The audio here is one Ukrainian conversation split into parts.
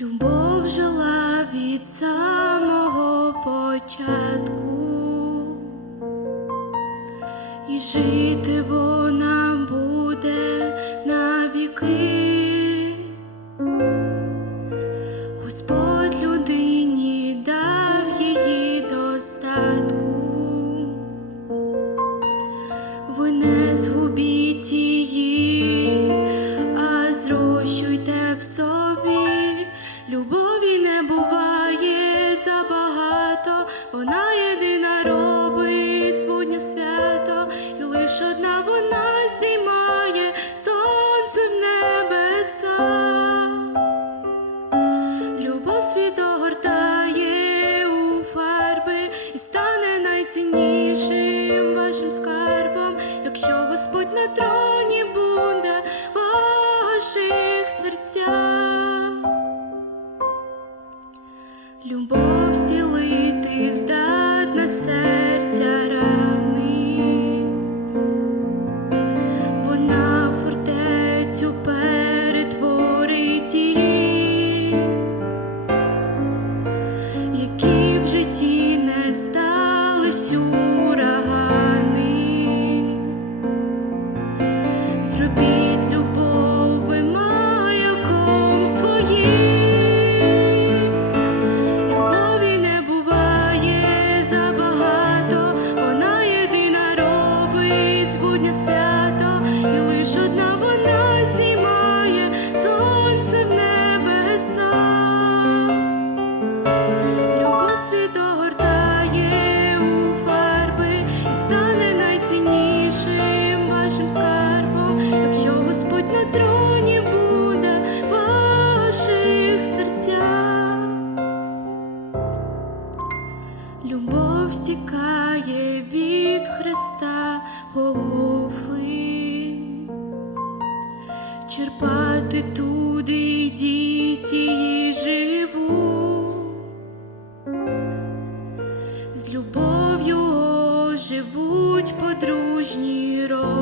Любов жила від самого початку, і жити вона буде на віки. Господь людині дав її достатку, ви не згубіть її. на троні буде ваших серцях. Любов на троні буде в ваших любов стікає від Христа голови, черпати туди йдіть її живу, з любов'ю живуть подружні роки.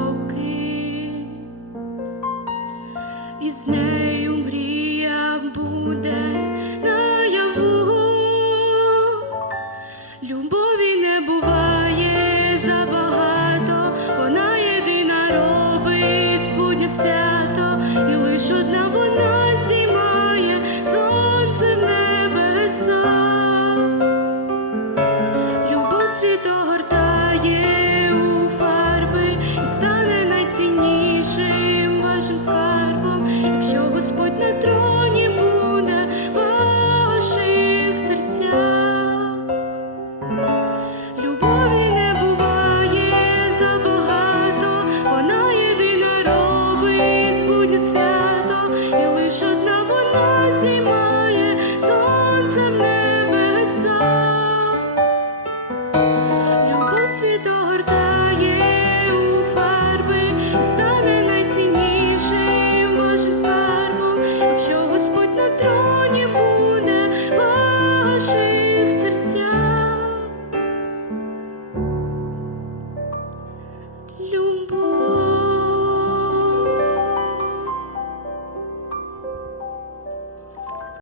nenhum bom.